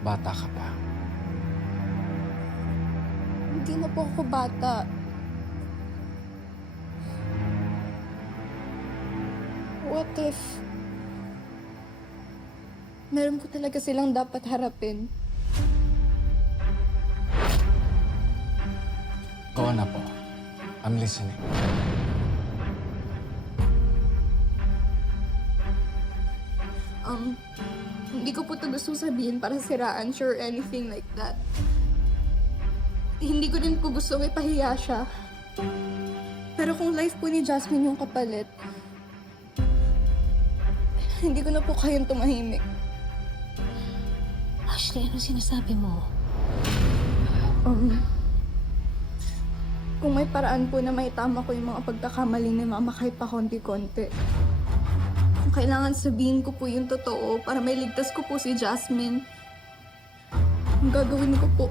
Bata ka pa. Hindi na po ako bata. What if meron po talaga silang dapat harapin? Go na po. I'm listening. Hindi ko po ito gusto sabihin para siraan siya or anything like that. Hindi ko din po gusto may pahiya siya. Pero kung life po ni Jasmine yung kapalit, hindi ko na po kayang tumahimik. Ashley, ano sinasabi mo? Kung may paraan po na may tama ko yung mga pagkakamali ni Mama kahit pa konti-konti. Kung kailangan sabihin ko po yung totoo para may ligtas ko po si Jasmine, ang gagawin ko po.